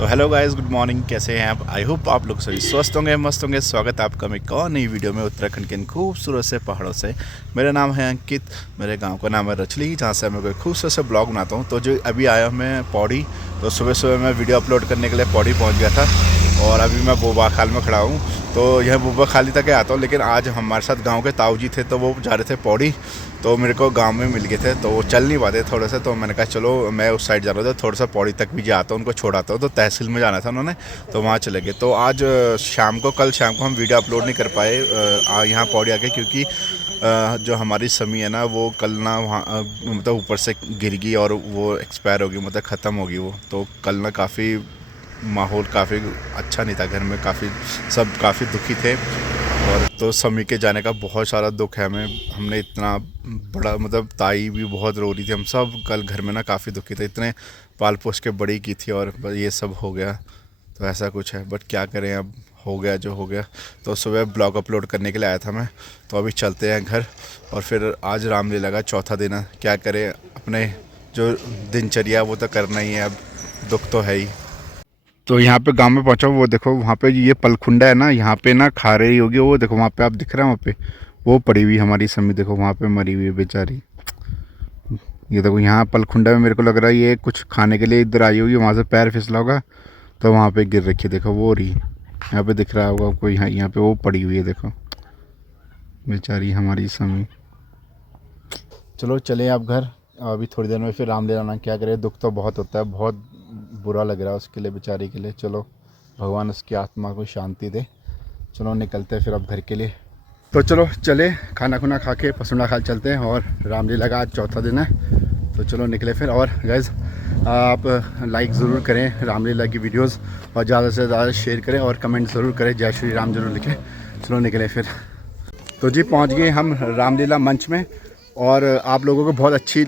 तो hello guys, good morning. कैसे हैं आप? आई होप आप लोग सभी स्वस्थ होंगे, मस्त होंगे। स्वागत है आपका एक और नई वीडियो में उत्तराखंड के इन खूबसूरत से पहाड़ों से। मेरा नाम है अंकित, मेरे गांव का नाम है रछली, जहां से मैं कोई खूबसूरत से ब्लॉग बनाता हूं। तो जो अभी आया हूं मैं पौड़ी, तो सुबह सुबह मैं वीडियो अपलोड करने के लिए पौड़ी पहुँच गया था और अभी मैं बोबा खाल में खड़ा हूँ। तो यह बोबा खाली तक आता हूँ, लेकिन आज हमारे साथ गाँव के ताऊ जी थे, तो वो जा रहे थे पौड़ी, तो मेरे को गांव में मिल गए थे, तो वो चल नहीं पाते थोड़े से। तो मैंने कहा चलो मैं उस साइड जा रहा था, थोड़ा सा पौड़ी तक भी जाता हूँ, उनको छोड़ाता हूँ। तो तहसील में जाना था उन्होंने, तो वहाँ चले गए। तो आज कल शाम को हम वीडियो अपलोड नहीं कर पाए यहाँ पौड़ी आके, क्योंकि जो हमारी समी है ना, वो कल ना वहाँ मतलब ऊपर से गिर गई और वो एक्सपायर होगी, मतलब ख़त्म होगी वो। तो कल ना काफ़ी माहौल काफ़ी अच्छा नहीं था घर में, सब काफ़ी दुखी थे। और तो समी के जाने का बहुत सारा दुख है हमें। हमने इतना बड़ा, मतलब ताई भी बहुत रो रही थी, हम सब कल घर में ना काफ़ी दुखी थे। इतने पाल पोस के बड़ी की थी और ये सब हो गया, तो ऐसा कुछ है। बट क्या करें, अब हो गया जो हो गया। तो सुबह ब्लॉग अपलोड करने के लिए आया था मैं, तो अभी चलते हैं घर। और फिर आज रामलीला का चौथा दिन है, क्या करें, अपने जो दिनचर्या वो तो करना ही है, अब दुख तो है ही। तो यहाँ पे गांव में पहुँचा, वो देखो वहाँ पे ये पलखुंडा है ना, यहाँ पे ना खा रही होगी वो, देखो वहाँ पे आप दिख रहे हैं, वहाँ पे वो पड़ी हुई हमारी समी, देखो वहाँ पे मरी हुई है बेचारी। ये देखो यहाँ पलखुंडा में मेरे को लग रहा है ये कुछ खाने के लिए इधर आई होगी, वहाँ से पैर फिसला होगा तो वहाँ पे गिर रखी है। देखो वो रही, यहाँ पे दिख रहा होगा आपको, यहाँ पे वो पड़ी हुई है, देखो बेचारी हमारी समी। चलो चले आप घर, अभी थोड़ी देर में फिर रामलीला ना। क्या करें, दुख तो बहुत होता है, बहुत बुरा लग रहा है उसके लिए, बेचारी के लिए। चलो भगवान उसकी आत्मा को शांति दे। चलो निकलते हैं फिर अब घर के लिए। तो चलो चले, खाना खुना खा के पसुंडा खाल चलते हैं, और रामलीला का आज चौथा दिन है, तो चलो निकले फिर। और गाइस आप लाइक ज़रूर करें रामलीला की वीडियोस, और ज़्यादा से ज़्यादा शेयर करें और कमेंट ज़रूर करें, जय श्री राम जरूर लिखें। चलो निकले फिर। तो जी पहुंच गए हम रामलीला मंच में, और आप लोगों को बहुत अच्छी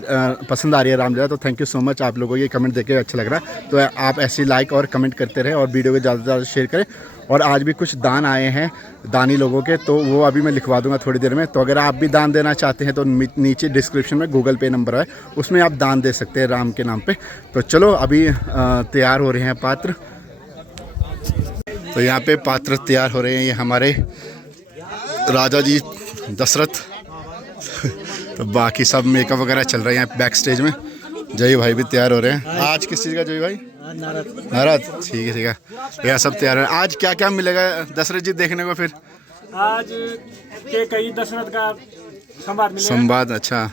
पसंद आ रही है रामलीला, तो थैंक यू सो मच। आप लोगों को ये कमेंट देके अच्छा लग रहा है, तो आप ऐसे लाइक और कमेंट करते रहें और वीडियो को ज़्यादा से ज़्यादा शेयर करें। और आज भी कुछ दान आए हैं दानी लोगों के, तो वो अभी मैं लिखवा दूंगा थोड़ी देर में। तो अगर आप भी दान देना चाहते हैं तो नीचे डिस्क्रिप्शन में गूगल पे नंबर है, उसमें आप दान दे सकते हैं राम के नाम पे। तो चलो अभी तैयार हो रहे हैं पात्र। तो यहाँ पे पात्र तैयार हो रहे हैं, ये हमारे राजा जी दशरथ। तो बाकी सब मेकअप वगैरह चल रहा है यहाँ बैक स्टेज में। जय भाई भी तैयार हो रहे हैं। आज किस चीज़ का जय भाई? नारद। ठीक है ठीक है, यह सब तैयार है। आज क्या क्या मिलेगा दशरथ जी देखने को? फिर आज के कई दशरथ का संवाद मिलेगा। संवाद, अच्छा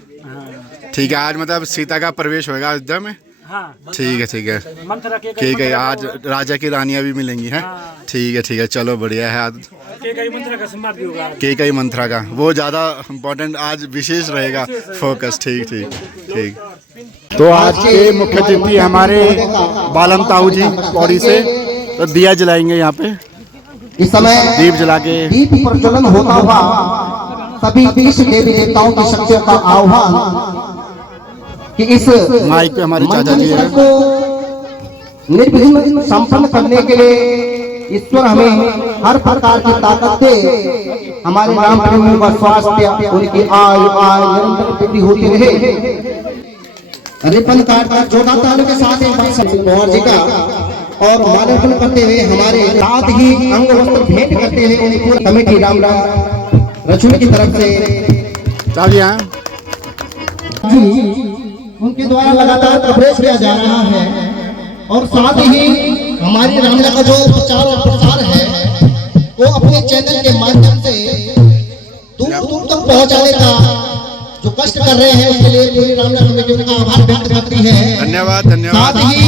ठीक है। आज मतलब सीता का प्रवेश होगा अयोध्या में। हाँ ठीक है ठीक है ठीक है। आज राजा की रानियाँ भी मिलेंगी हैं। ठीक है चलो बढ़िया है। आज कई मंत्रा का संवाद भी होगा। कई मंत्रा का, वो ज़्यादा इम्पोर्टेंट आज विशेष रहेगा फोकस। ठीक ठीक ठीक। तो आज के मुख्य अतिथि हमारे बालम ताऊ जी पौड़ी से, तो दिया जलाएंगे यहाँ पे। इस समय दीप जला के दीप प्रज्वलन होता हुआ सभी देश देवी देवताओं की शक्तियों का आह्वान कि इस माइक पे हमारे चाचा जी हैं को निर्विघ्न संपन्न करने के लिए ईश्वर हमें हर प्रकार की ताकत दे। हमारे राम प्रेमियों का स्वास्थ्य, उनकी आयु निरंतर वृद्धि होती रहे। रिपन कार्ड का जोड़ा तालों के साथ पवार जी का और माल्यार्पण करते हुए हमारे साथ ही अंग वस्त्र भेंट करते हुए उन्हें पूरी कमेटी रामलीला रचुन की तरफ से उनके द्वारा लगातार प्रवेश किया जा रहा है। और साथ ही हमारी रामलीला का जो प्रचार और प्रसार है वो अपने चैनल के माध्यम से दूर दूर तक पहुंचाने का जो कष्ट कर रहे हैं, उसके लिए पूरी रामलीला कमेटी का आभार व्यक्त करती है। धन्यवाद धन्यवाद। साथ ही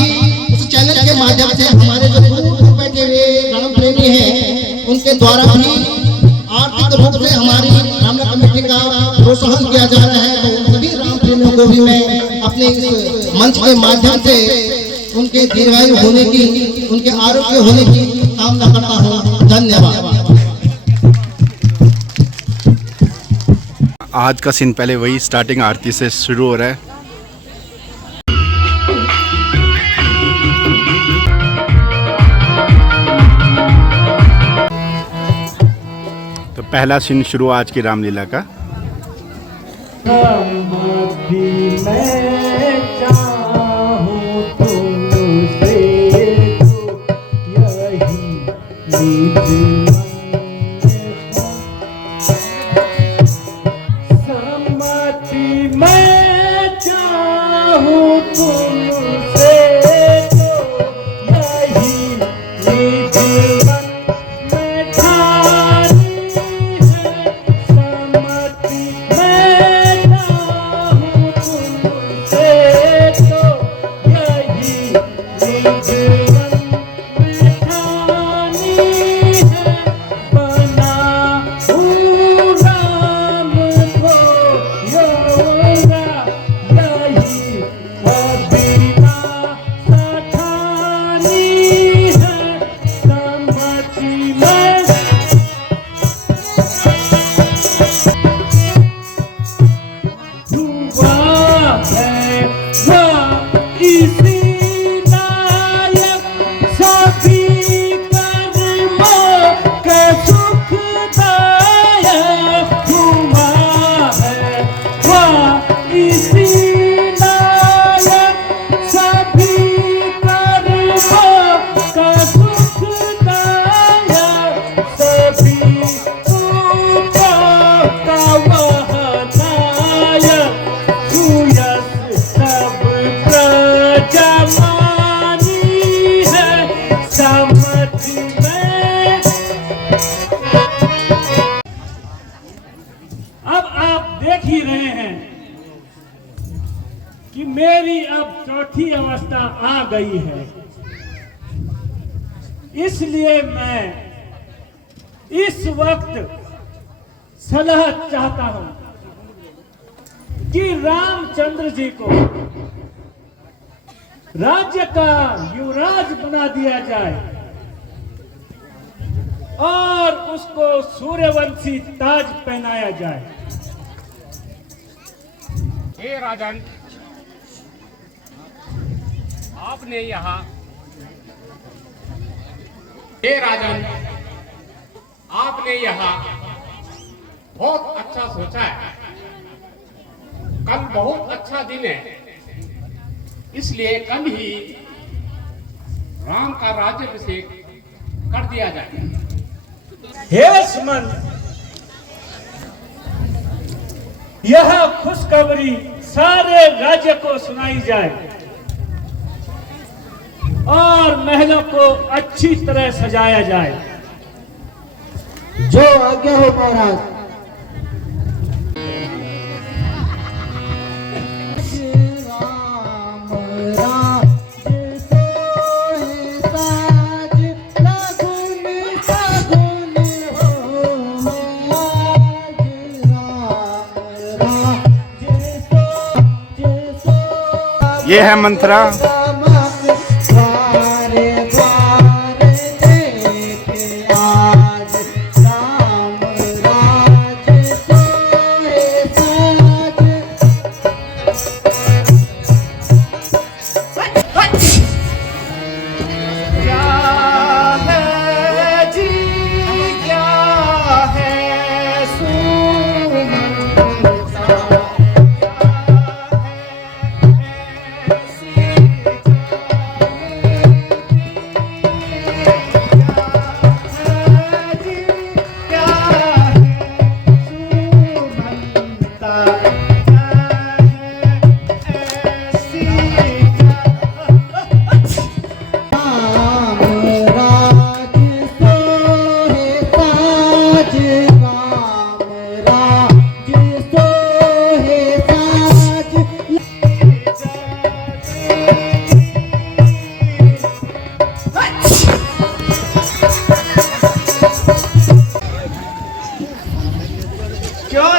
उस चैनल के माध्यम से हमारे जो दूर दूर बैठे हुए राम प्रेमी हैं, उनके द्वारा भी आर्थिक रूप से हमारी रामलीला कमेटी का प्रोत्साहन किया जा रहा है। तो सभी राम प्रेमियों को भी मैं अपने इस मंच के माध्यम से उनके दीर्घायु होने की, उनके आरोग्य होने की कामना करता हूँ। धन्यवाद। आज का सीन पहले वही स्टार्टिंग आरती से शुरू हो रहा है। तो पहला सीन शुरू आज की रामलीला का। सम्मति मैं चाहूं तुमसे तो यही जीवन में ठानी है। सम्मति मैं चाहूं तुमसे तो यही जीवन में ठानी है। बना राम को योगा यही अबिना सठानी है। सम्मति में हुआ है वह इसी लायक सभी कर्मों के सुखदायक। हुआ है वह इसी लायक सभी कर्मों का सुखदायक। सभी रूपों का वह नायक। सुयस सब प्रजमानी है। सम्मति में अब आप देख ही रहे हैं कि मेरी अब चौथी अवस्था आ गई है। इसलिए मैं इस वक्त सलाह चाहता हूं कि रामचंद्र जी को राज्य का युवराज बना दिया जाए और उसको सूर्यवंशी ताज पहनाया जाए। हे राजन, आपने यहाँ बहुत अच्छा सोचा है। कल बहुत अच्छा दिन है, इसलिए कल ही राम का राज्याभिषेक कर दिया जाए। हे सुमन, यह खुशखबरी सारे राज्य को सुनाई जाए और महलों को अच्छी तरह सजाया जाए। जो आज्ञा हो महाराज। ये है मंत्रा।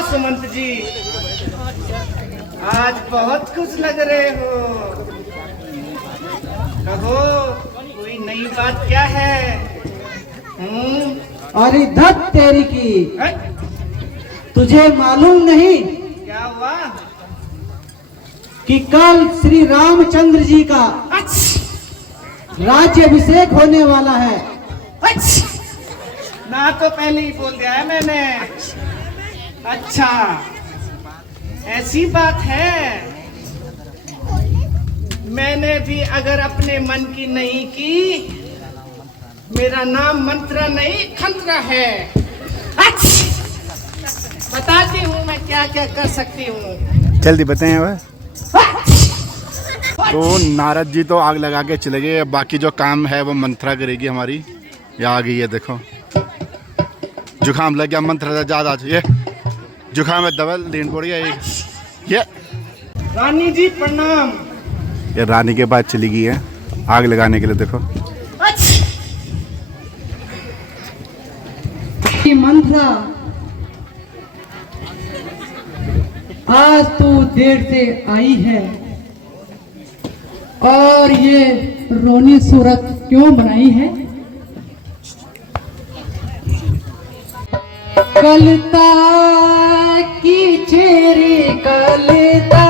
सुमंत जी, आज बहुत खुश लग रहे हो। कहो, कोई नई बात क्या है? अरे धत तेरी की, है? तुझे मालूम नहीं क्या हुआ? कि कल श्री रामचंद्र जी का राज्याभिषेक होने वाला है। ना तो पहले ही बोल दिया है मैंने। अच्छा, ऐसी बात है। मैंने भी अगर अपने मन की नहीं की, मेरा नाम मंत्रा नहीं खंत्रा है। बताती हूँ मैं क्या क्या कर सकती हूँ। जल्दी बताएं वह। तो नारद जी तो आग लगा के चले गए, बाकी जो काम है वो मंत्रा करेगी हमारी। ये आ गई है देखो, जुकाम लग गया, मंत्रा ज्यादा ये जुकाम में दवा लेन पड़ गया ये रानी जी प्रणाम। ये रानी के पास चली गई है आग लगाने के लिए। देखो मंत्रा, आज तो देर से आई है और ये रोनी सूरत क्यों बनाई है? कलता की चेरी कलता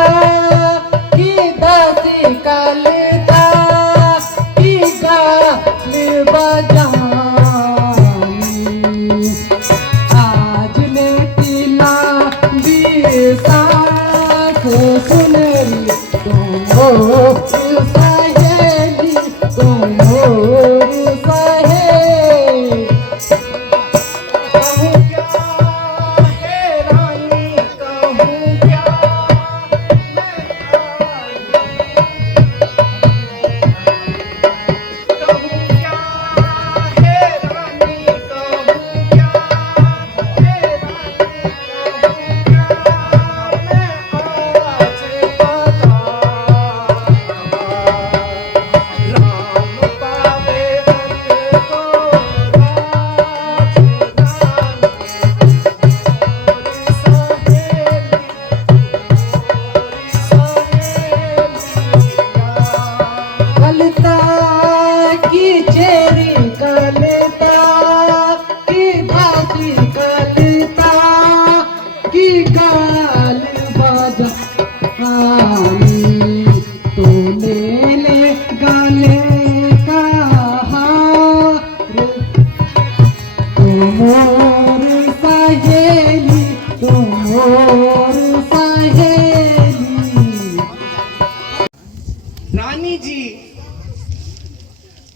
की दासी कलता की गाल बजानी, आज लेती ना भी सास सुनरी तुम सहेली तुम सहेली। रानी जी,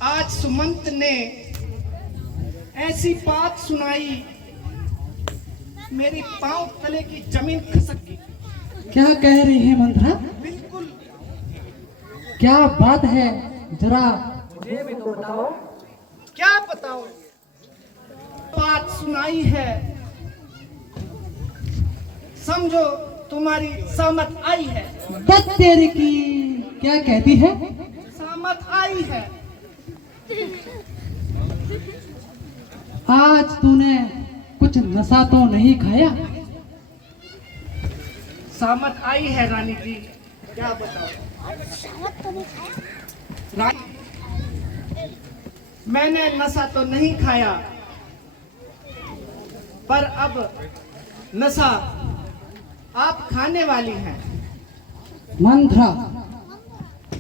आज सुमंत ने ऐसी बात सुनाई, मेरी पांव तले की जमीन खसक गई। क्या कह रही है मंत्रा? बिल्कुल। क्या बात है, जरा क्या बताओ? बात सुनाई है, समझो तुम्हारी सहमत आई है। बस तेरे की क्या कहती है? सहमत आई है। आज तूने कुछ नशा तो नहीं खाया? सहमत आई है रानी जी, क्या बताओ? मैंने नशा तो नहीं खाया, पर अब नशा आप खाने वाली हैं। मंत्रा,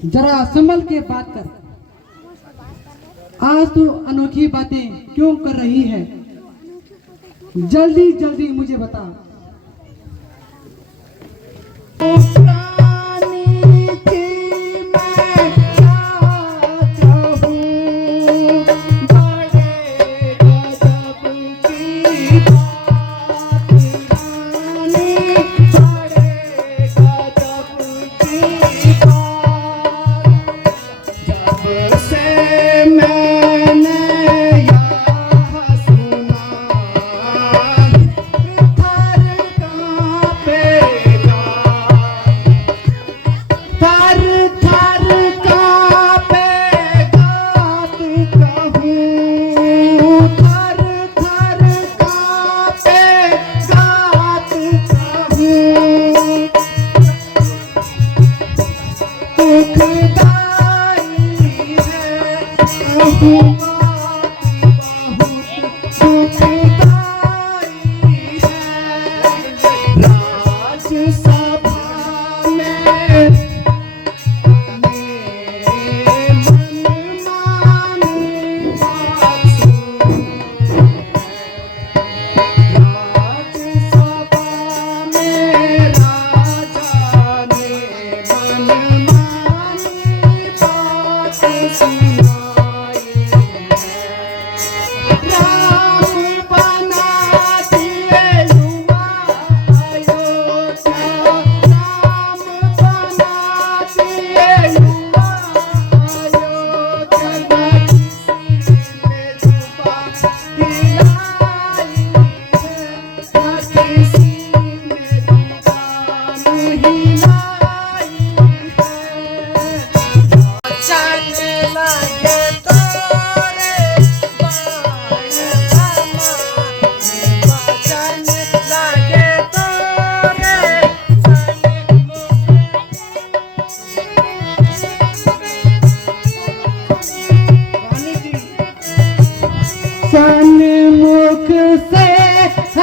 जरा संभल के बात कर। आज तू अनोखी बातें क्यों कर रही है? जल्दी जल्दी मुझे बता।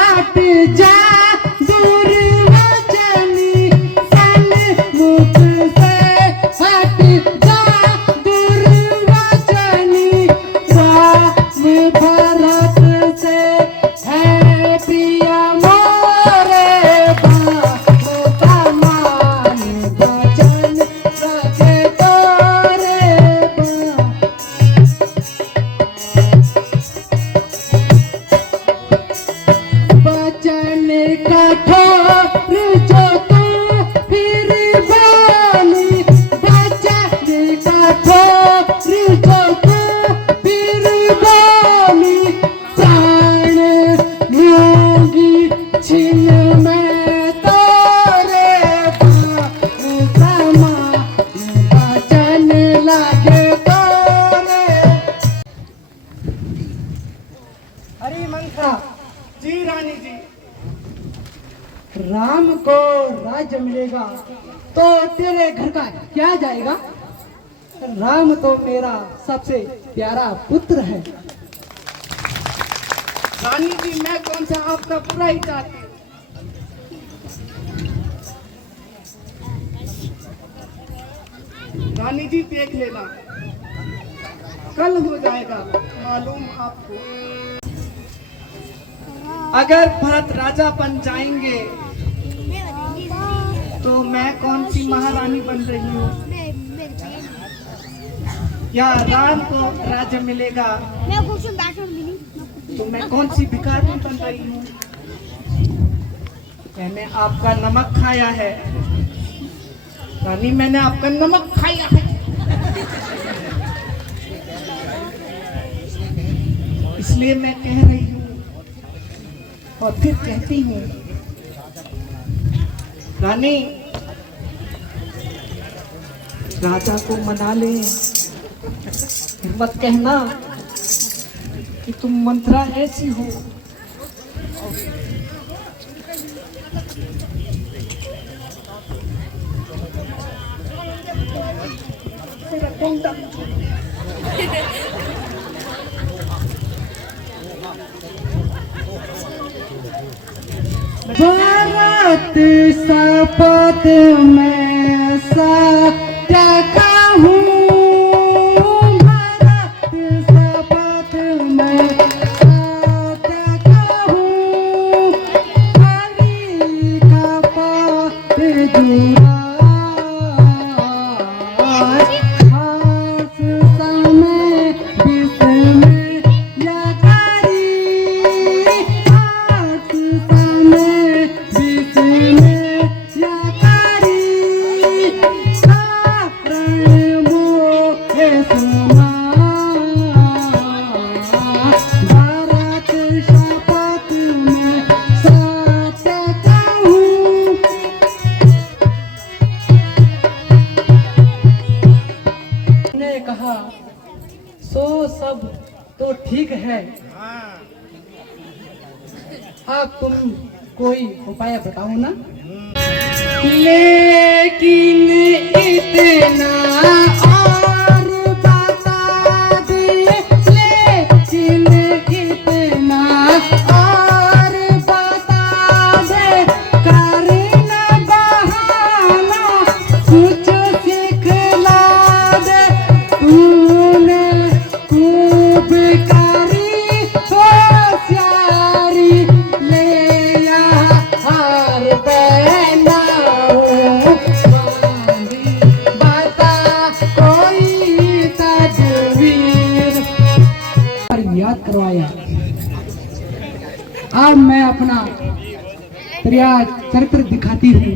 हट जा दूर वचनी सन्मुख से हट जा दूर वचनी राम भरत से है प्रिया मोरे बाबा मान वचन रखे तोरे वचन कठोर जो तू फिर बोली वचन कठोर जो तू फिर बोली प्राण लूंगी छिन में तोरे समा वचन लगे तोरे हरी मंत्रा जी रानी जी। राम को राज्य मिलेगा तो तेरे घर का क्या जाएगा? राम तो मेरा सबसे प्यारा पुत्र है। रानी जी मैं कौन सा आपका बुरा ही चाहती हूँ। रानी जी देख लेना, कल हो जाएगा मालूम आपको। अगर भरत राजा बन जाएंगे तो मैं कौन सी महारानी बन रही हूँ, या राम को राज्य मिलेगा तो मैं कौन सी भिखारी बन रही हूँ। मैंने आपका नमक खाया है रानी, मैंने आपका नमक खाया है, इसलिए मैं कह रही हूँ और फिर कहती हूँ रानी राजा को मना ले। मत कहना कि तुम मंत्रा ऐसी हो। भारत शपथ में सत्य कहूँ, भारत शपथ में सत्य कहूँ, हरि का पथ जुड़ा खास समय विस्मय यकारी, खास समय विस्मय यकारी, शरण मोहे समान, भारत शपथ में सत्य कहूँ। ने कहा सो सब तो ठीक है, अब तुम कोई उपाय बताओ ना। लेकिन इतना और बता दे, लेकिन इतना और बता दे, करना बहाना कुछ सिखला दे, तूने खूब करी होशियारी, ले आ हार पहनाऊं मांगी, बता कोई तजवीर। पर याद करवाया, अब मैं अपना प्रयास चरित्र दिखाती हूँ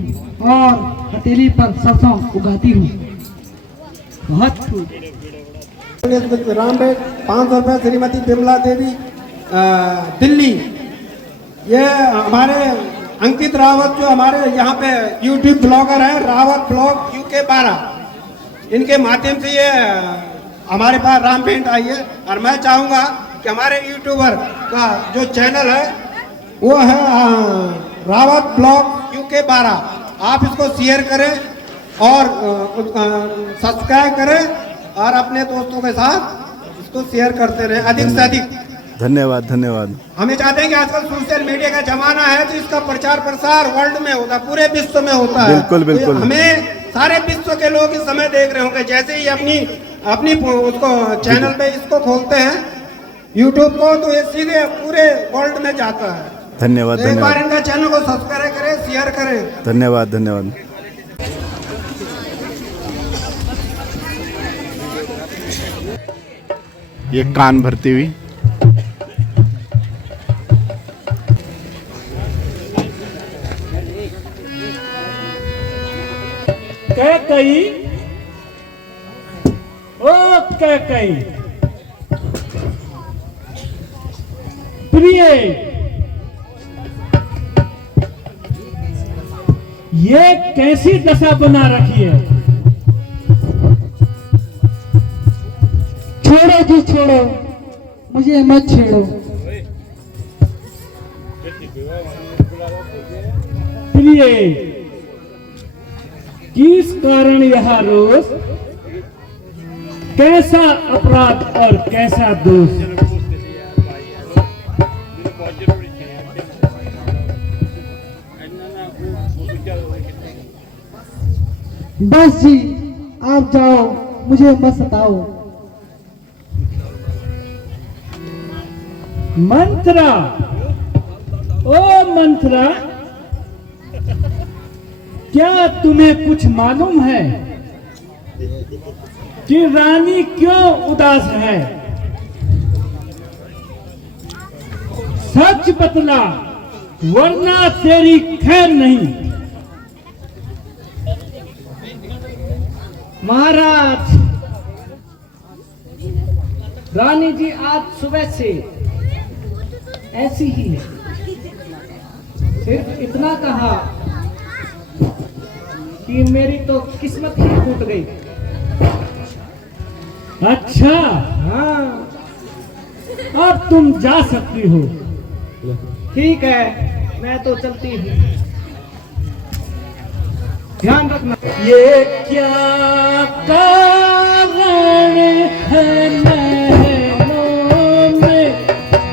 और हथेली पर सरसों उगाती हूँ। बहुत खूब। रामबेट 500 रुपये। श्रीमती बिमला देवी दिल्ली। ये हमारे अंकित रावत जो हमारे यहाँ पे यूट्यूब ब्लॉगर हैं, रावत ब्लॉग UK 12, इनके माध्यम से ये हमारे पास रामबेट आई है। और मैं चाहूँगा कि हमारे यूट्यूबर का जो चैनल है वो है रावत ब्लॉग UK 12, आप इसको शेयर करें और सब्सक्राइब करें और अपने दोस्तों के साथ इसको शेयर करते रहें अधिक से अधिक। धन्यवाद धन्यवाद। हमें चाहते हैं कि आजकल सोशल मीडिया का जमाना है तो इसका प्रचार प्रसार वर्ल्ड में होता है, पूरे विश्व में होता है। बिल्कुल, बिल्कुल। तो हमें सारे विश्व के लोग इस समय देख रहे होंगे, जैसे ही अपनी उसको चैनल पे इसको खोलते हैं यूट्यूब को, तो ये सीधे पूरे वर्ल्ड में जाता है। धन्यवाद तो एक बार धन्यवाद इनका चैनल को सब्सक्राइब करें, शेयर करें। धन्यवाद धन्यवाद। ये कान भरती हुई कैकई, ओ कैकई, प्रिय, ये कैसी दशा बना रखी है? छोड़ो जी छोड़ो, मुझे मत छेड़ो। प्रिय, किस कारण यह रोष? कैसा अपराध और कैसा दोष? बस जी आप जाओ, मुझे मत सताओ। मंत्रा, ओ मंत्रा, क्या तुम्हें कुछ मालूम है कि रानी क्यों उदास है? सच बतला, वरना तेरी खैर नहीं। महाराज, रानी जी आज सुबह से ऐसी ही है। सिर्फ इतना कहा कि मेरी तो किस्मत ही फूट गई। अच्छा, हाँ अब तुम जा सकती हो। ठीक है, मैं तो चलती हूँ। ध्यान रखना। ये क्या कारण है महलों में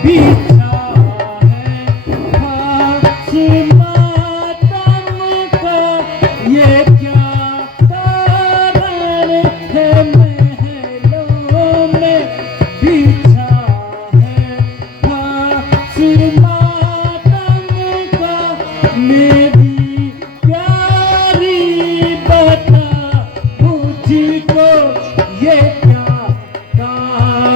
बिछा है फांसी मातम का? ये क्या कारण है महलों में बिछा है फांसी मातम का? मेरी बता मुझको ये क्या कारण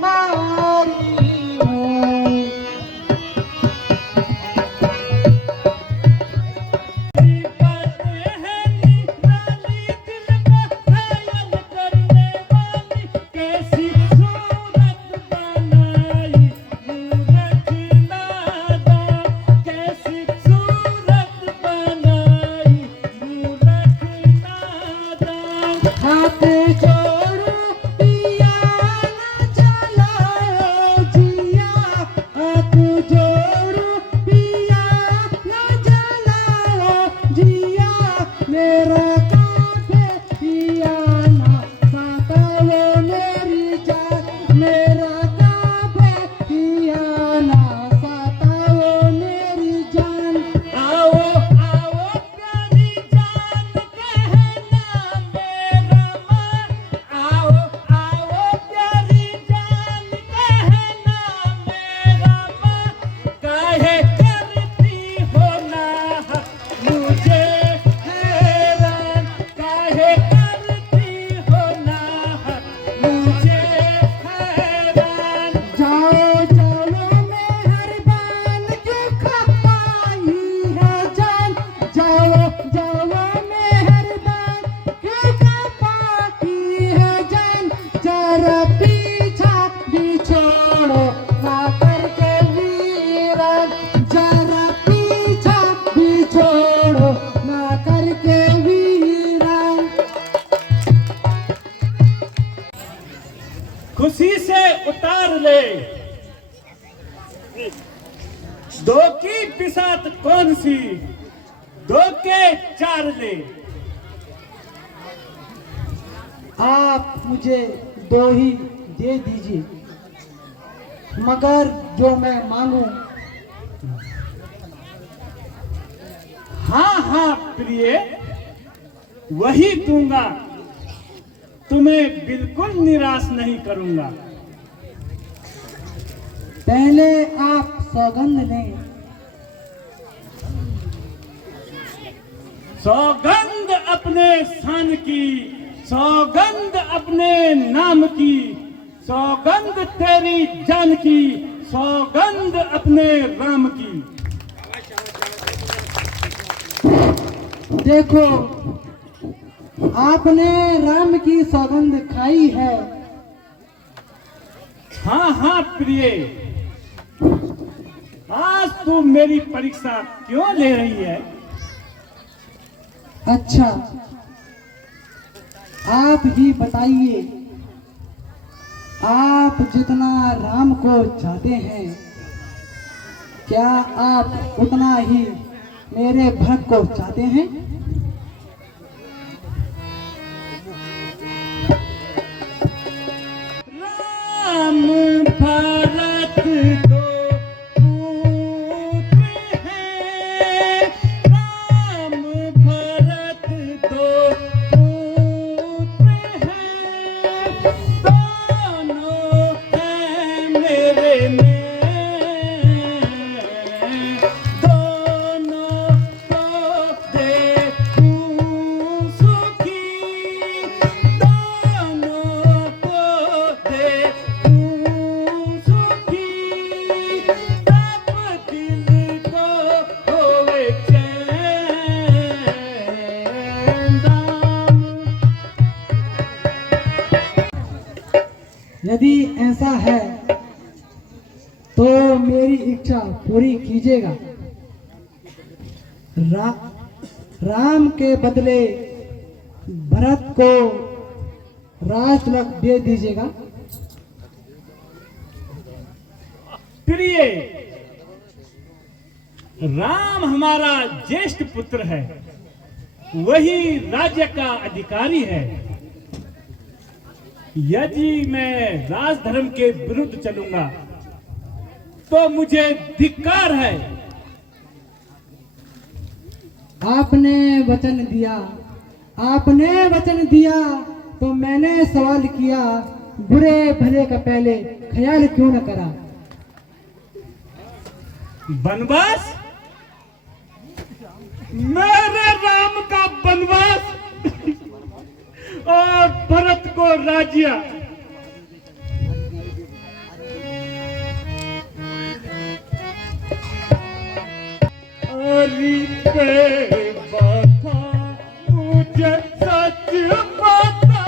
तुम्हारी हूँ। हाथ जोड़ो पिया न जलाओ जिया, हाथ जोड़ो पिया न जलाओ जिया, मेरा कांधे पिया न सताओ मेरी जान, मेरा कांधे पिया न सताओ मेरी जान। आओ आओ प्यारी जान कहना मेरा मन, आओ आओ प्यारी जान कहना मेरा मन, काहे करती हो ना मुझे हैरान, काहे करती हो ना मुझे हैरान। जाओ जाओ मेहरबान क्यों खपाई है जान, जाओ जाओ मेहरबान क्यों खपाई है जान, जरा पीछा भी छोड़ो ना करके वीरान, जरा पीछा भी छोड़ो ना करके वीरान। खुशी से उतार ले दो की बिसात कौन सी, दो के चार ले। आप मुझे दो ही दे दीजिए, मगर जो मैं मांगू। हाँ हाँ प्रिय, वही दूंगा, तुम्हें बिल्कुल निराश नहीं करूंगा। पहले आप सौगंध लें। सौगंध अपने शान की, सौगंध अपने नाम की, सौगंध तेरी जान की, सौगंध अपने राम की। देखो, आपने राम की सौगंध खाई है। हाँ हाँ प्रिय, आज तू मेरी परीक्षा क्यों ले रही है? अच्छा, आप ही बताइए, आप जितना राम को चाहते हैं, क्या आप उतना ही मेरे भक्त को चाहते हैं? राम भरत दो पुत्र हैं, राम भरत दो पुत्र हैं, दोनों हैं मेरे में, दोनों को देखूं सुखी, दोनों को देखूं सुखी, तब दिल को होवे चैन। यदि ऐसा है तो मेरी इच्छा पूरी कीजिएगा। राम के बदले भरत को राज तिलक दे दीजिएगा। प्रिय, राम हमारा ज्येष्ठ पुत्र है, वही राज्य का अधिकारी है। यदि मैं राजधर्म के विरुद्ध चलूंगा तो मुझे धिक्कार है। आपने वचन दिया, आपने वचन दिया तो मैंने सवाल किया, बुरे भले का पहले ख्याल क्यों न करा। वनवास, मेरे राम का वनवास और भरत को राज्य, अरे बेवफा मुझे सच बता,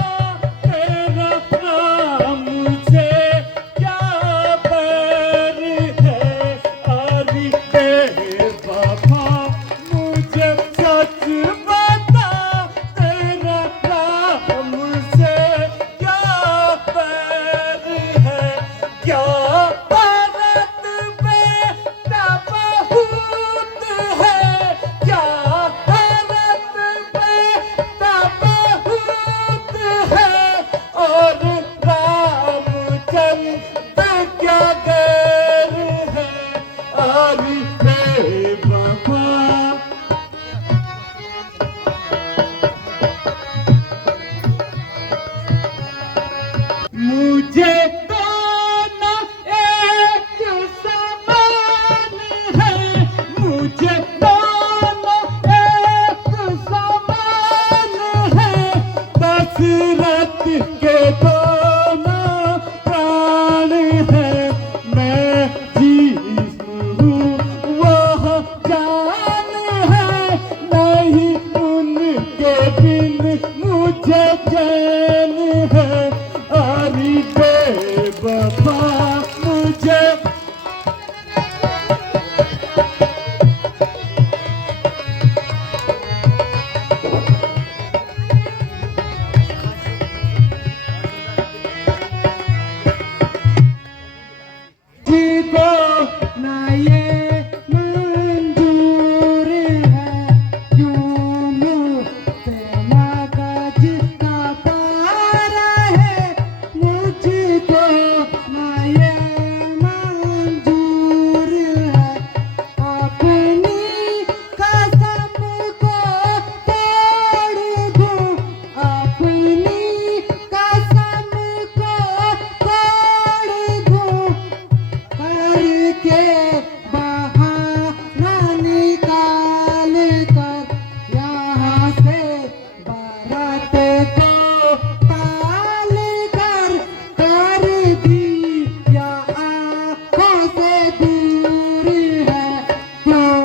तेरा मुझे क्या बैर है। अरे बेवफा मुझे सच बता, तेरा मुझसे क्या बैर है। क्या भारत में बहुत है, क्या भारत में बहुत है, और रामचंद्र क्या गैर है। अरे बेवफा मुझे दोनों एक समान है, मुझे दोनों एक समान है। दशरथ के दोनों प्राण है, मैं जिसमें वह जान है। नहीं उनके बिन मुझे चैन है। अरे बेवफा मुझे को ना ये मंजूर है, क्यों मुझसे मगज का पारा है। मुझको ना ये मंजूर है, अपनी कसम को तोड़ दूं, अपनी कसम को तोड़ दूं। करके बहाना निकाल कर यहाँ से बारात को टाल कर दिया आँखों से दूर है। क्यों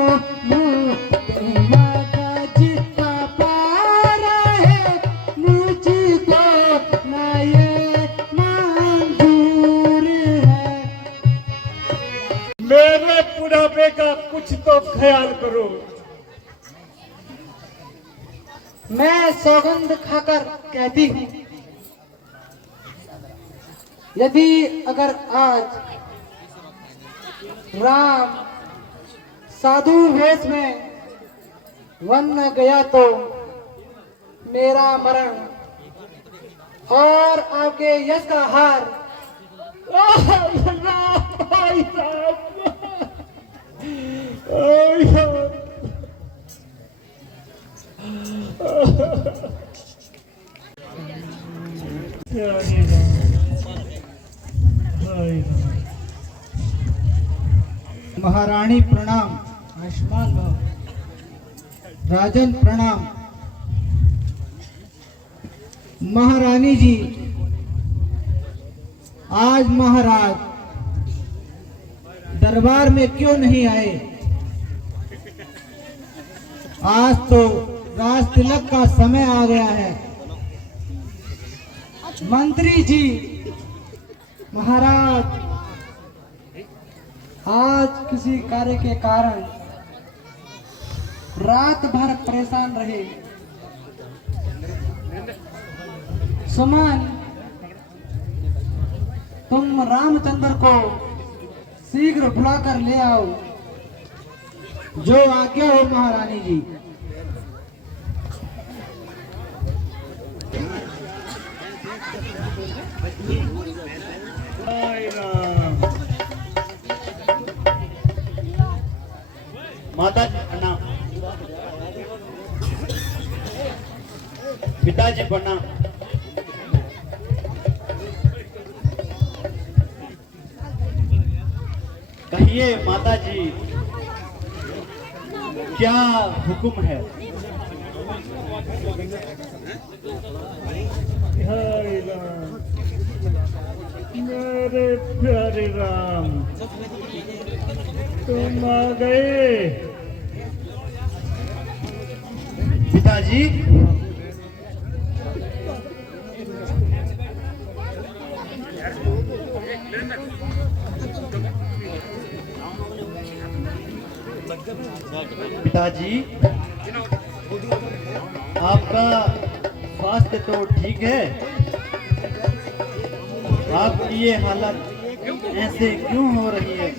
मुझे मगज का पारा है, मुझको ना ये मंजूर है। मेरे बुढ़ापे का कुछ तो ख्याल करो। मैं सौगंध खाकर कहती हूँ, यदि अगर आज राम साधु वेश में वन न गया तो मेरा मरण और आपके यश का हार। राम भाई राम, ओए यार। प्यारे राम, भाई राम। महारानी प्रणाम। आयुष्मान भव। राजन प्रणाम। महारानी जी, आज महाराज दरबार में क्यों नहीं आए? आज तो राज तिलक का समय आ गया है। मंत्री जी, महाराज आज किसी कार्य के कारण रात भर परेशान रहे। सुमन, तुम रामचंद्र को शीघ्र बुलाकर ले आओ। जो आज्ञा हो महारानी जी। भाई राम। माता जी प्रणाम। पिताजी प्रणाम। कहिए माता जी, क्या हुक्म है? भाई राम, मेरे प्यारे राम, तुम आ गए। पिताजी, पिताजी, आपका स्वास्थ्य तो ठीक है? आपकी ये हालत ऐसे क्यों हो रही है?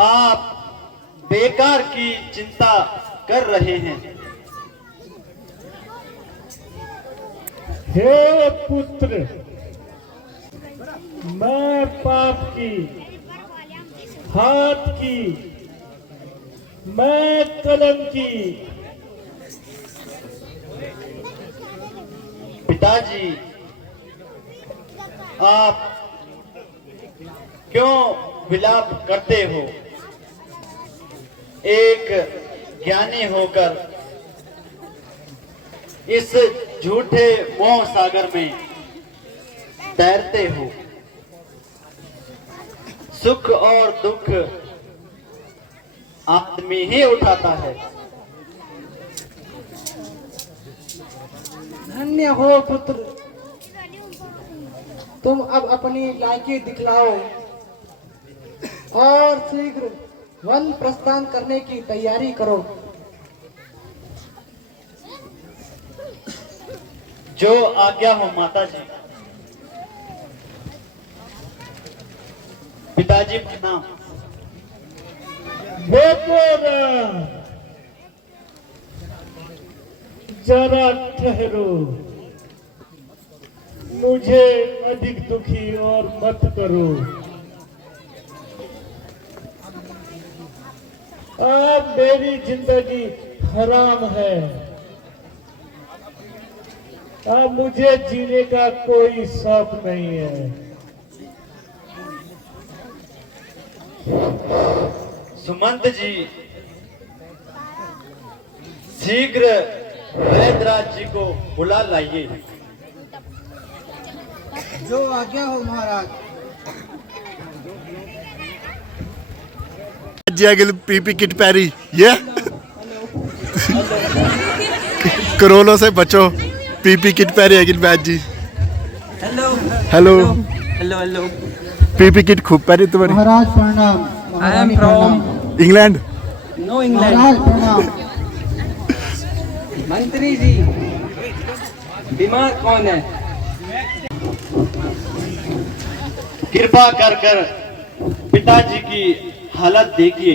आप बेकार की चिंता कर रहे हैं। हे पुत्र, मैं पाप की, हाथ की, मैं कलम की। पिताजी, आप क्यों विलाप करते हो? एक ज्ञानी होकर इस झूठे मोह सागर में तैरते हो। सुख और दुख आदमी ही उठाता है। धन्य हो पुत्र, तुम अब अपनी लायकी दिखलाओ और शीघ्र वन प्रस्थान करने की तैयारी करो। जो आज्ञा हो माता जी। पिताजी प्रणाम। जरा ठहरो, मुझे अधिक दुखी और मत करो। अब मेरी जिंदगी हराम है, अब मुझे जीने का कोई शौक नहीं है। सुमंत जी, शीघ्र वैद्यराज जी को बुला लाइए। जो आज्ञा हो महाराज। जगल पीपी किट पैरी ये करोलों से बचो। पीपी किट पैरी अगिल बैद जी। Hello hello hello hello. PP kit खूब पैरी तुम्हारी। महाराज प्रणाम। I am from England. No England. महाराज प्रणाम। मंत्री जी, बीमार कौन है? कृपा कर कर पिताजी की हालत देखिए।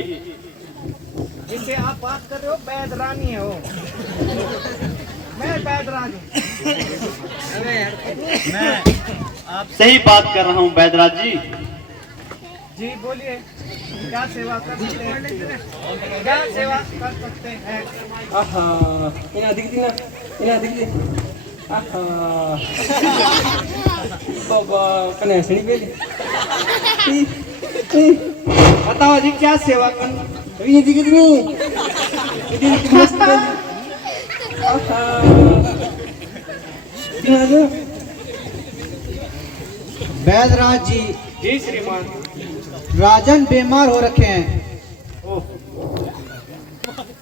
जिनसे आप बात कर रहे हो वैद रानी हो, मैं वैद रानी। सही बात कर रहा हूँ वैद्यराज जी। जी बोलिए, क्या सेवा कर सकते हैं? क्या सेवा कर सकते हैं? आहा, इना दिखती ना, इना दिखती। आहा, बाबा कने हंसनी पेली। बताओ जी क्या सेवा करनी? ये दिखती नहीं, ये मस्त पेली। आहा, इना दो। वैद्यराज जी, जी श्रीमान। राजन बीमार हो रखे हैं,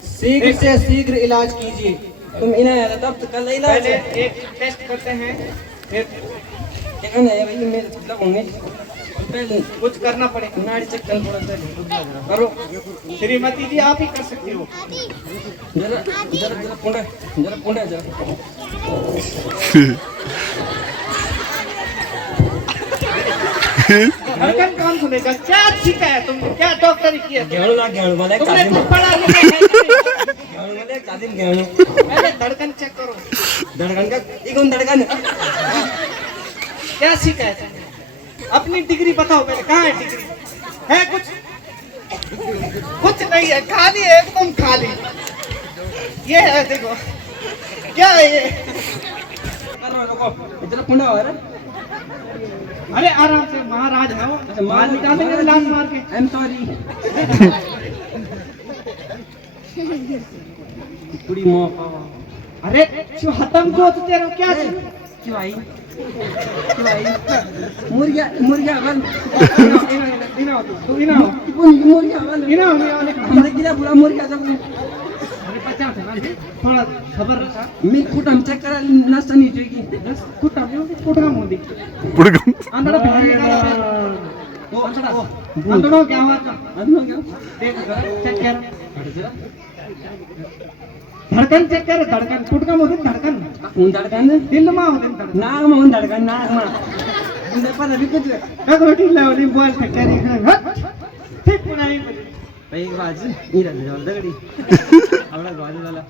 शीघ्र से शीघ्र इलाज कीजिए। तुम इना यार तब तो कल इलाज पहले है। एक टेस्ट करते हैं, फिर क्या करना है भाई? मेरे तो लगूंगे पहले कुछ करना पड़ेगा। नाड़ी चेक कर थोड़ा सा करो श्रीमती जी, आप ही कर सकती हो। जरा जरा जरा पुंडा जरा। धड़कन कौन सुनेगा? क्या सीखा है तुमने? क्या डॉक्टरी की है? गेहूं ना गेहूं वाले तुमने कुछ पढ़ा लिखा है नहीं? गेहूं वाले कादिन गेहूं। पहले धड़कन चेक करो। धड़कन का ये कौन धड़कन? क्या सीखा है तुमने? अपनी डिग्री बताओ पहले, कहाँ है डिग्री? है कुछ? कुछ नहीं है, खाली है, एकदम खाली। ये है देखो, क्या है ये? जरा पुंडा हो रहा। अरे आराम से, महाराज है वो। अच्छा, मार निकाल देंगे लात मार के। I am sorry. पूरी मो अरे क्यों खत्म क्यों होते रहो? क्या है? क्यों आई मुर्गा मुर्गा बल इना हो तू, इना हो। मुर्गा बल इना होने वाले हमारे गिरा पूरा मुर्गा सब। अरे 50 है ना, थोड़ा खबर रखा। मैं खुटम चेक करा नाश्ता नहीं जोगी। कुटा में कुटा मोदी पुड़गम अंदर बाहर निकालो। वो अंदर क्या हुआ था? अंदर क्या देख जरा, चेक कर। धड़कन चेक कर, धड़कन कुटका मोदी धड़कन। कौन धड़कन? दिल में होते धड़कन। नाक में कौन धड़कन? नाक में मुझे पता भी कुछ। का रोटी लावली बोल ठक्कर हट ठीक पुनाई भाई बाज ये रह जाओ दगड़ी आवड़ा बाज वाला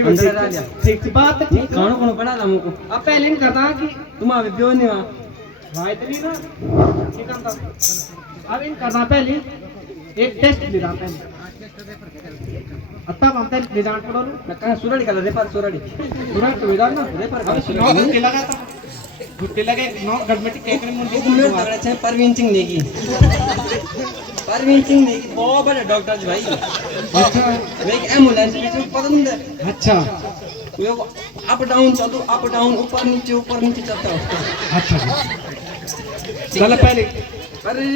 अंदर आ गया। ठीक बात है, ठीक। कौन कौन पड़ा था मुको? अब पहले इन करता कि तुम अभी बियो नहीं वहां भाई इतनी ना ठीक है। अब इन करना पहले एक टेस्ट ले रहा पहले। तब हम तेरे निदान पड़ो मैं कहां सुरड़ी का रेपर सुरड़ी पूरा तो विधान ना रेपर अब सुनो के लगा था गुट्टे लगे नौ गड़मटी केकरे मुंडी मेरे तगड़ा छे परवीन सिंह नेगी बहुत बड़े डॉक्टर जी भाई। अच्छा वे एक एम्बुलेंस में पता नहीं है। अच्छा वे अप डाउन ऊपर नीचे चलता है। अच्छा चलो पहले अरे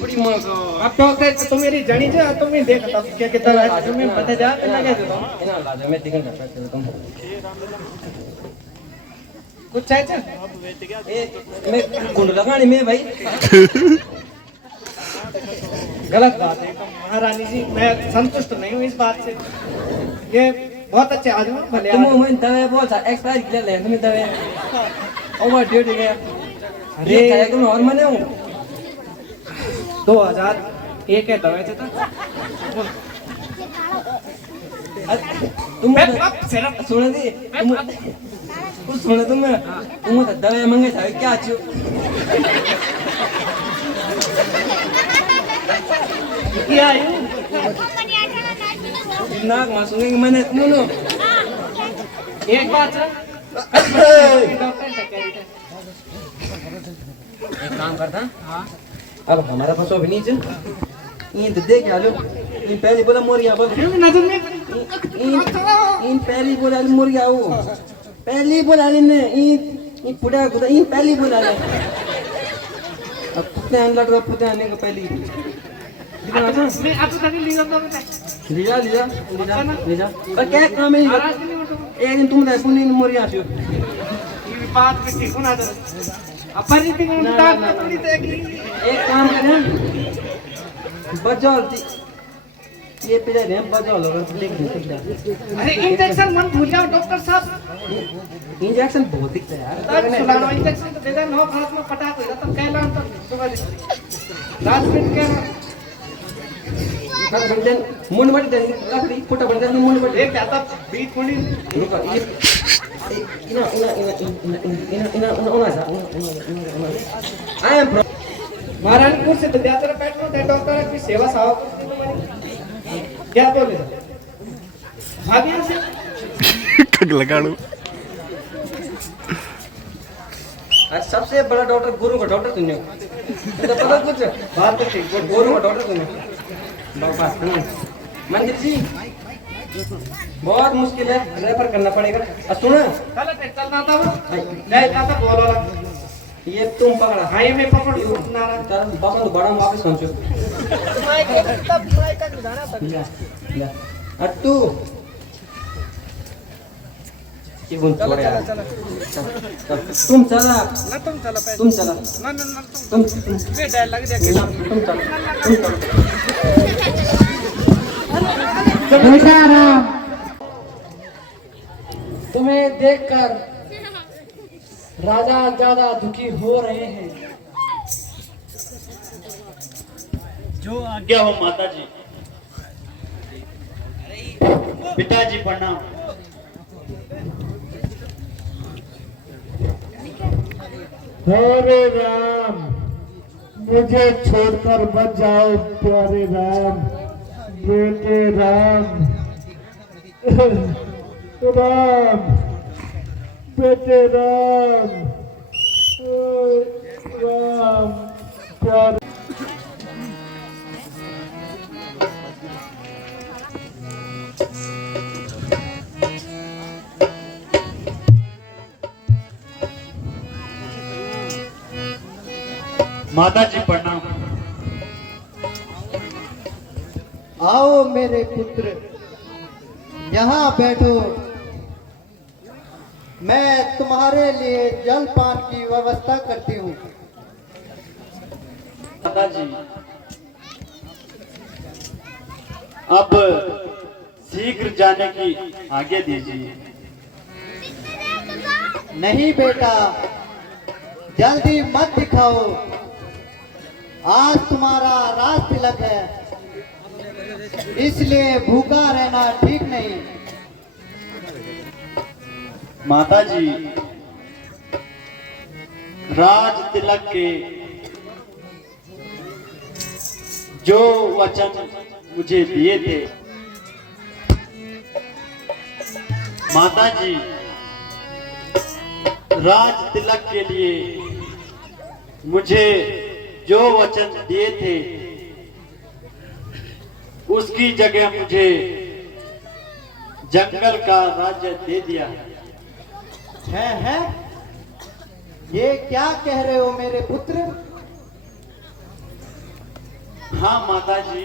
बड़ी मां का अब डॉक्टर तो मेरी जड़ी जो तुम्हें देखता क्या कितना है तुम्हें बता जा लगे तो इना लाजा मैं टिकट कर सकते तुम कुछ चाहिए ए मैं कुंड लगाने में भाई गलत बात है। महारानी जी मैं संतुष्ट नहीं हूँ इस बात से। ये बहुत अच्छे आदमी भले तुम आदमी। मैं दवा बहुत एक्सपायर किया ले तुम्हें दवा ओवर ड्यूट गया। अरे ये कार्यक्रम और मने हूं 2001 है दवाई थे तो तुम अब सिर्फ सुन दी तुम कुछ सुन तुम तो दवा मांगे था क्या छो क्या है नाक मा सुनेंगे मैंने नो एक बात है एक काम करता हां अब हमारा पास भी नहीं चल ये तो देख आलो इन पहले बोला मोरिया बोल नजर में इन पहले बोला मोरिया वो पहले बोला ने इन पुड़ा गुदा इन पहले बोला ले अब पुते आन लड़ रहा पुते आने का पहले मैं अब तक लिया तो लीजा पर क्या काम है एक दिन तुम रहू नहीं मोरिया आयो ये बात में ठीक होना था अपन ही दिन उतार थोड़ी देगी। एक काम करें बजाओ ये पिला ने बजाओ लोग लेकिन अरे इंजेक्शन मत भूल जाओ डॉक्टर साहब। इंजेक्शन बहुत दिखता है यार तब सुनाओ इंजेक्शन तो दे दे 9 हाथ में पटा को तब कहला तो सुबह रात में क्या अब बंदन मुंड मत देन लकड़ी फुटा बंदन मुंड मत एक जाता बीट मुंडी रुका ये इना आई एम महारानी कुर्सी तो जाते रहे पेट में डॉक्टर की सेवा साव क्या बोले आगे से ठग लगा लो। आज सबसे बड़ा डॉक्टर गुरु का डॉक्टर तुमने तो पता कुछ बात तो ठीक गुरु का डॉक्टर तुमने मंदिर जी बहुत मुश्किल है रेफर करना पड़ेगा सुनो गलत है चलना था वो नहीं था बोलो ये तुम पकड़ा हाई में पकड़ ना तर बापन तो बड़ा वापस समझो अट्टू ये बुन छोड़ यार तुम चला ना तुम चलो पहले तुम चला ना ना ना तुम ये डायल लग दिया तुम चला बेटा राम तुम्हें देखकर राजा ज्यादा दुखी हो रहे हैं। जो आज्ञा हो माता जी। पिताजी प्रणाम। हरे राम मुझे छोड़कर मत जाओ प्यारे राम बेटे राम राम बेटे राम राम प्यारे माता जी प्रणाम। आओ मेरे पुत्र यहाँ बैठो। मैं तुम्हारे लिए जल पान की व्यवस्था करती हूँ। माता जी अब शीघ्र जाने की आज्ञा दीजिए। नहीं बेटा, जल्दी मत दिखाओ। आज तुम्हारा राज तिलक है, इसलिए भूखा रहना ठीक नहीं। माता जी राज तिलक के जो वचन मुझे दिए थे, माता जी राज तिलक के लिए मुझे जो वचन दिए थे उसकी जगह मुझे जंगल का राज्य दे दिया है ये क्या कह रहे हो मेरे पुत्र? हाँ माता जी,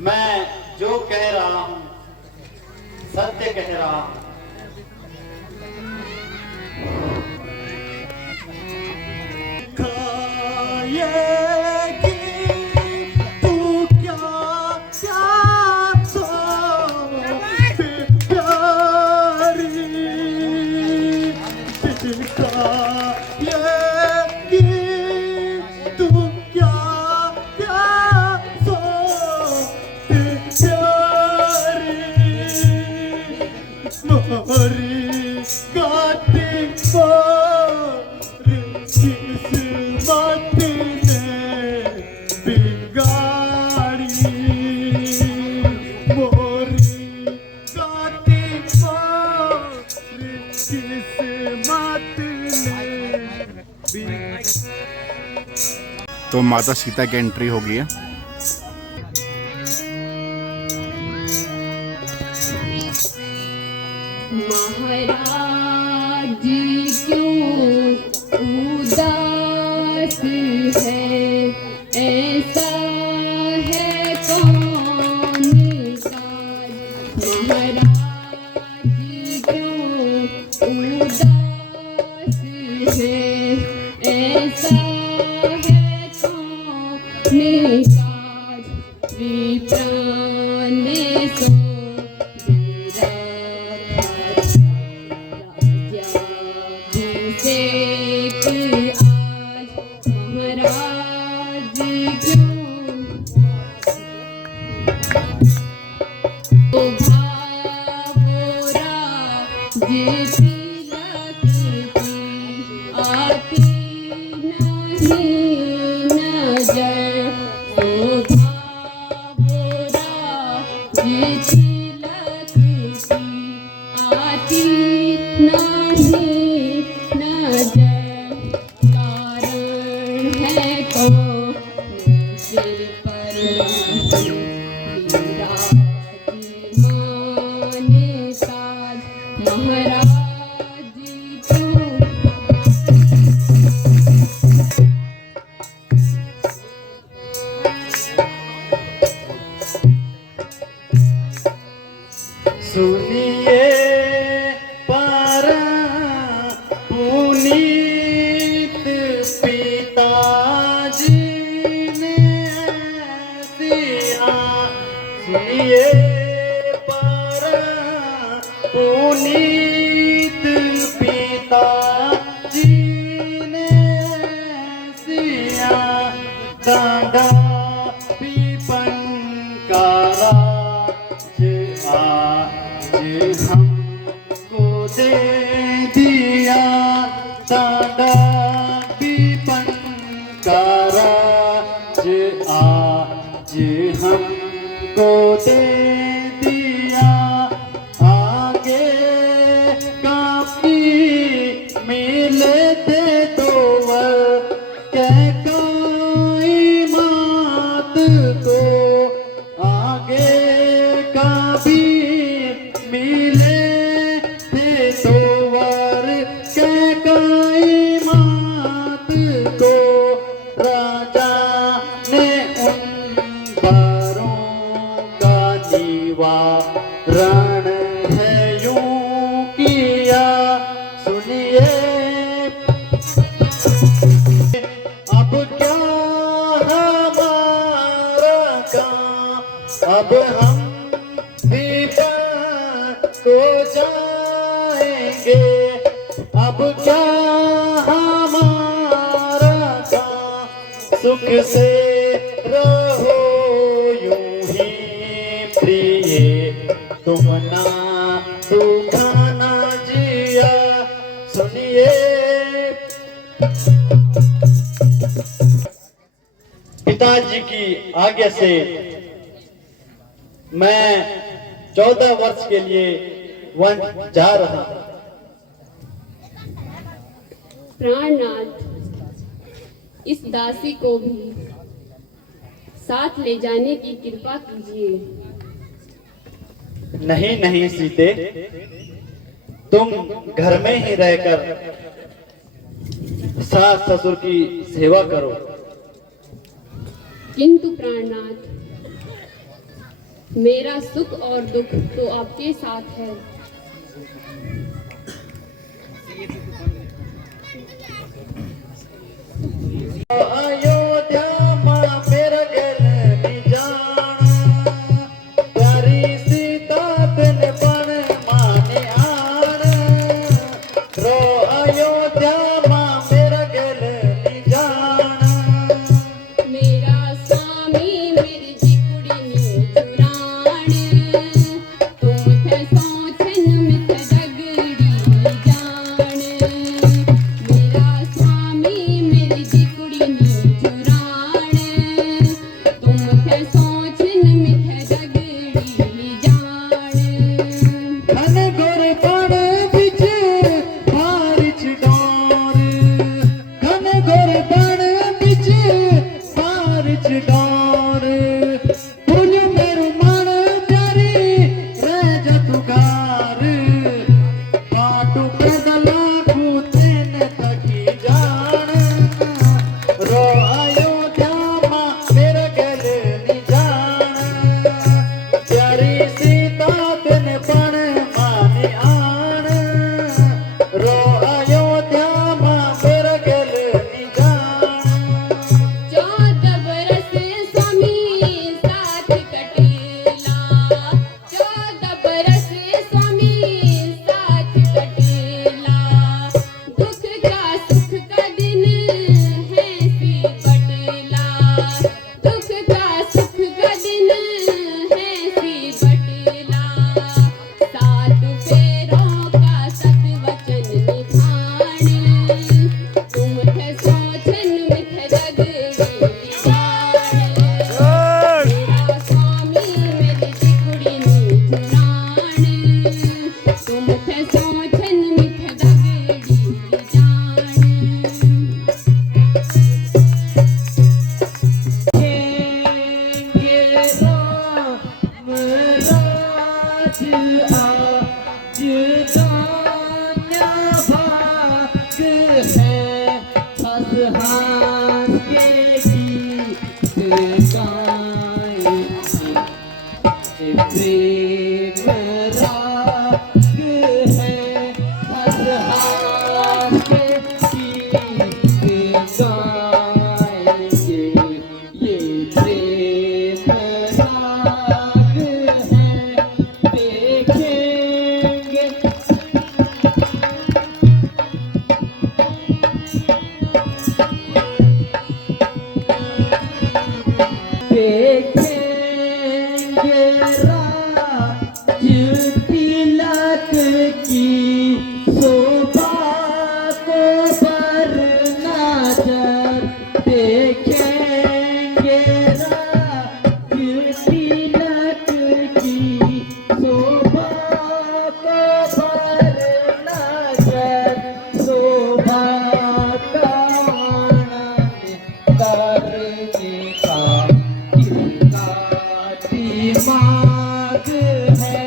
मैं जो कह रहा हूं सत्य कह रहा हूं। तो माता सीता की एंट्री हो गई है। महाराज क्यों उदास है, ऐसा है कौन काज। महाराज क्यों उदास है, ऐसा है कौन काज। विप्राण ने सो सुनिए पर पुनीत पिताजी ने दिया। सुनिए पर पुनीत पिताजी ने दिया। दादा पीपन का आज हमको दे दिया। दादा पीपन का राज आज हमको दे दिया। आगे काफी मिलते तो वर कह कोई मात को। आगे काफी मिले थे तो वर कह कोई मात को। राजा ने उन बारों का निवारण है यूं किया। सुनिए अब क्या हमारा काम, अब हम को जाएंगे। अब क्या हमारा काम, सुख से रहो यूं ही प्रिय, तुम ना दुखाना जिया। सुनिए पिताजी की आज्ञा से मैं 14 वर्ष के लिए वन जा रहा हूं। प्राणनाथ, इस दासी को भी साथ ले जाने की कृपा कीजिए। नहीं नहीं सीते, तुम घर में ही रहकर सास ससुर की सेवा करो। किंतु प्राणनाथ, मेरा सुख और दुख तो आपके साथ है। अयोध्या मां मेरा घर नी जाना, प्यारी सीता बिन बन माने आना। रो अयोध्या मां मेरा घर नी जाना। मेरा स्वामी मेरी जिकुड़ी नी चुराण, तुम थे सोचन मिथ दगड़ी जान। मेरा स्वामी मेरी जिकुड़ी नी चुराण, तुम थे सोचन मिथ दगड़ी जान। घन घोर बन बिच बारिश डोर, घन घोर बन बिच बारिश डोर। फूल मेरू मन प्यारी रह जा तू घर, बाटू बदला पूतन तकी जान। रो अयोध्या मां मेरा गल नी जान, प्यारी सीता बिन बन माने आन। रो अयोध्या मां मेरा गल नी जान। 14 बरस स्वामी साथ कटेला, 14 बरस स्वामी साथ कटेला। दुख का सुख का दिन है सी बटेला, दुख का सुख का दिन है सी बटेला। 7 फेरों का सत वचन निभाण, तुम थे सोचन मिथ दगड़ी जान। मेरा स्वामी मेरी जिकुड़ी नी चुराण, तुम थे सोचन मिथ दगड़ी जान। दिमाग है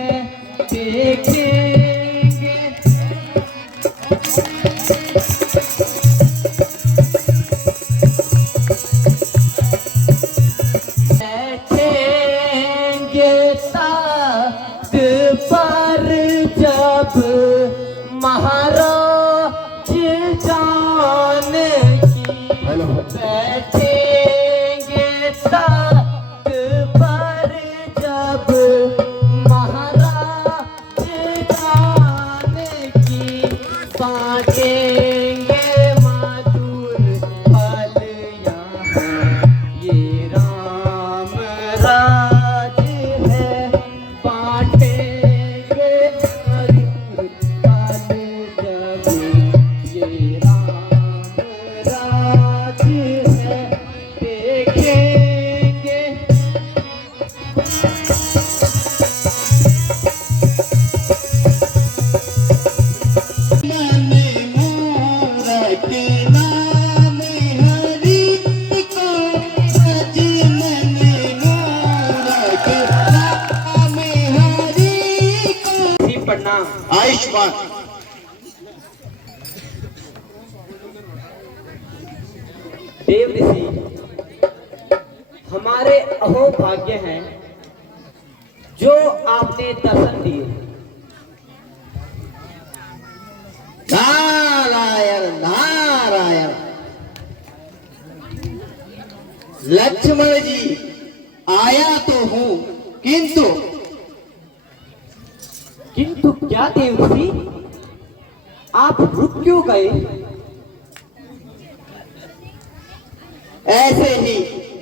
प्रणाम। आयुष्मान। देव ऋषि, हमारे अहो भाग्य हैं जो आपने दर्शन दिए। नारायण नारायण। लक्ष्मण जी, आया तो हूं, किंतु क्या देव ऋषि, आप रुक क्यों गए? ऐसे ही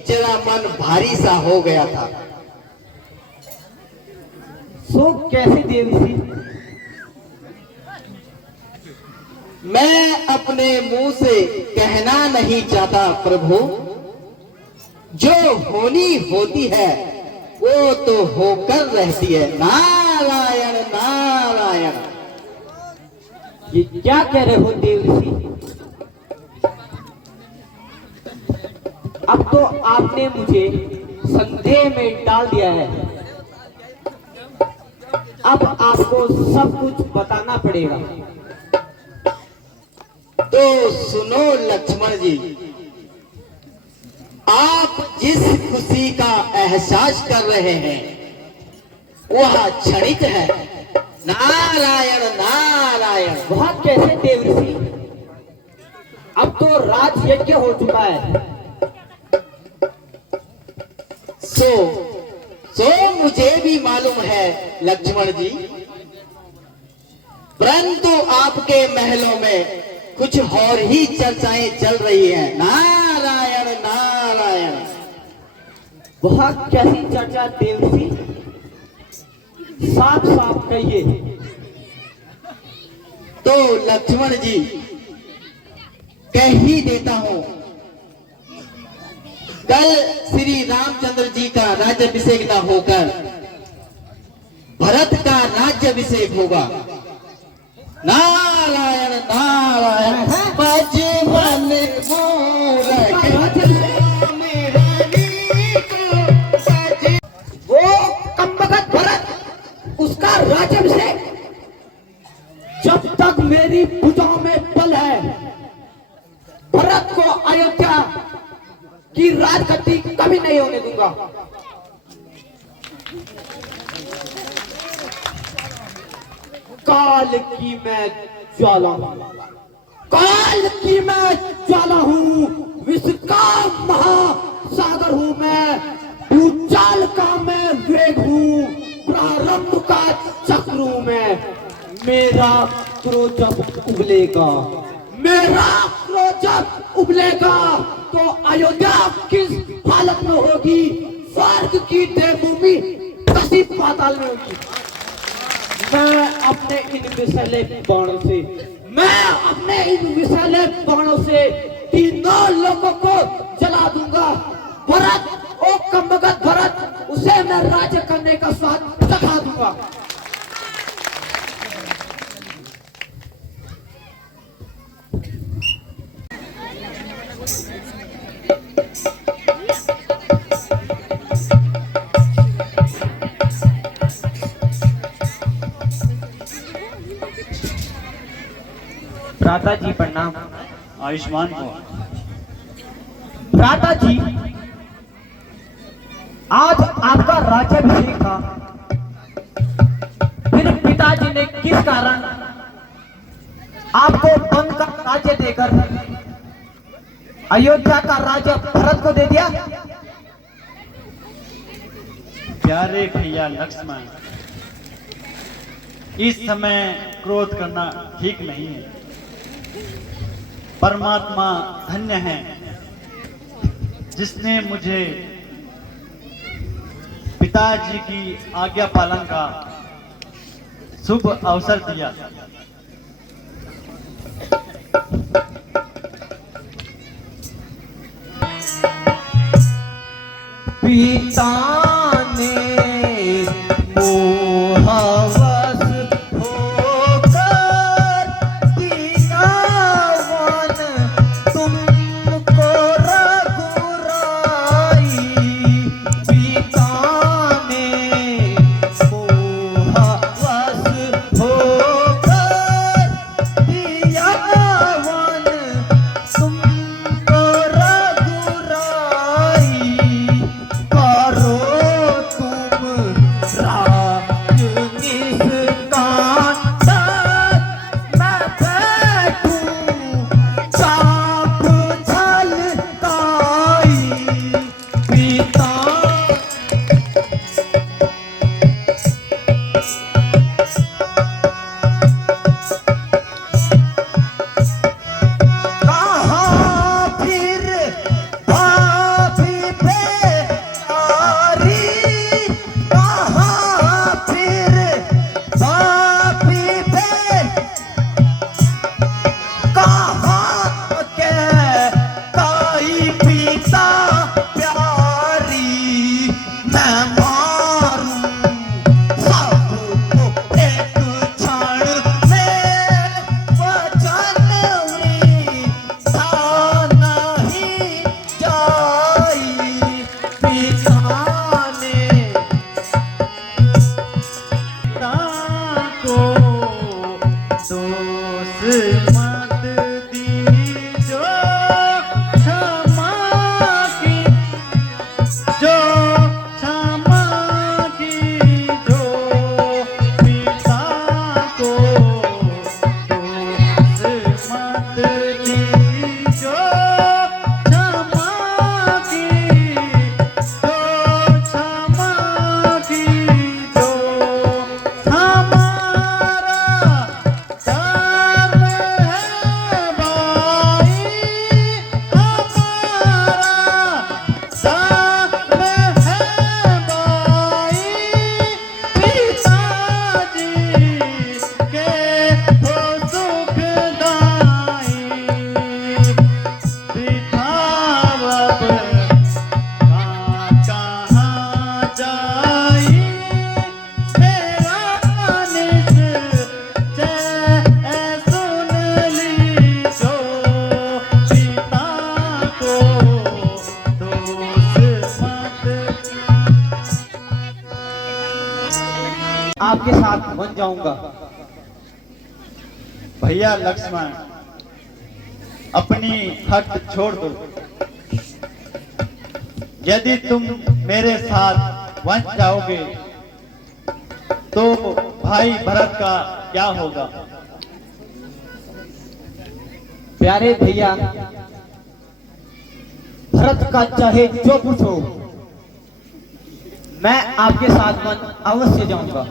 जरा मन भारी सा हो गया था। सो कैसे देव ऋषि? मैं अपने मुंह से कहना नहीं चाहता प्रभु, जो होनी होती है वो तो होकर रहती है। नारायण नारायण। ये क्या कह रहे हो देव ऋषि? अब तो आपने मुझे संदेह में डाल दिया है। अब आपको सब कुछ बताना पड़ेगा। तो सुनो लक्ष्मण जी, आप जिस खुशी का एहसास कर रहे हैं वह क्षणिक है। नारायण नारायण। वह कैसे देव ऋषि? अब तो राज यज्ञ हो चुका है। सो मुझे भी मालूम है लक्ष्मण जी, परंतु आपके महलों में कुछ और ही चर्चाएं चल रही हैं। नारायण नारायण। वह कैसी चर्चा देव ऋषि? साफ साफ कहिए। तो लक्ष्मण जी कह ही देता हूं, कल श्री रामचंद्र जी का राज्याभिषेक न होकर भरत का राज्याभिषेक होगा। नारायण नारायण। बजवन वो कमबख्त भरत, उसका राज्याभिषेक? जब तक मेरी भुजाओं में बल है, भरत को अयोध्या की राजगद्दी कभी नहीं होने दूंगा। काल की मैं ज्वाला हूं, काल की मैं ज्वाला हूं, विश्व का महासागर हूं मैं, भूचाल का मैं वेग हूं, प्रारंभ का चक्र हूं मैं। मेरा क्रोध जब उबलेगा, मेरा क्रोध जब उबलेगा तो अयोध्या किस हालत में होगी? स्वर्ग की देवभूमि कसी पाताल में होगी। मैं अपने इन विषैले बाणों से तीनों लोगों को जला दूंगा। भरत, ओ कमबख्त भरत, उसे मैं राज्य करने का स्वाद चखा दूंगा। भ्राता जी प्रणाम। आयुष्मान को भ्राता जी, आज आपका राज्याभिषेक था, फिर पिताजी ने किस कारण आपको वन का राज्य देकर अयोध्या का राज्य भरत को दे दिया? प्यारे भैया लक्ष्मण, इस समय क्रोध करना ठीक नहीं है। परमात्मा धन्य है जिसने मुझे पिताजी की आज्ञा पालन का शुभ अवसर दिया। पिता ने मोहवश होकर दिया वन तुमको रघुराई। पिता ने मोहवश हो को दोष मत दीजो, क्षमा की जो क्षमा की जो पिता को दोष मत दीजो, क्षमा की जो क्षमा की जो हमारा धर्म है भाई, आपके साथ बन जाऊंगा। भैया लक्ष्मण, अपनी हट छोड़ दो। यदि तुम मेरे साथ बन जाओगे तो भाई भरत का क्या होगा? प्यारे भैया, भरत का चाहे जो कुछ हो, मैं आपके साथ वन अवश्य जाऊंगा।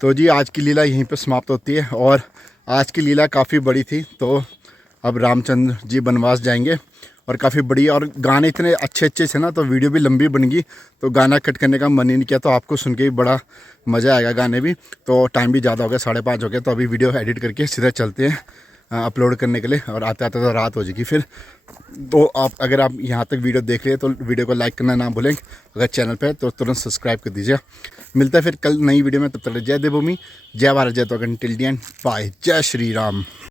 तो जी आज की लीला यहीं पे समाप्त होती है और आज की लीला काफ़ी बड़ी थी। तो अब रामचंद्र जी वनवास जाएंगे और काफ़ी बड़ी, और गाने इतने अच्छे अच्छे थे ना, तो वीडियो भी लंबी बन गई, तो गाना कट करने का मन ही नहीं किया। तो आपको सुन के भी बड़ा मज़ा आएगा गाने भी। तो टाइम भी ज़्यादा हो गया, 5:30 हो गया, तो अभी वीडियो एडिट करके सीधा चलते हैं अपलोड करने के लिए, और आते आते तो रात हो जाएगी फिर। तो आप अगर आप यहाँ तक वीडियो देख रहे हैं तो वीडियो को लाइक करना ना भूलें, अगर चैनल पे तो तुरंत सब्सक्राइब कर दीजिए। मिलता है फिर कल नई वीडियो में, तब तक जय देवभूमि, जय भारत, जय तो टिल दी एंड बाय, जय श्री राम।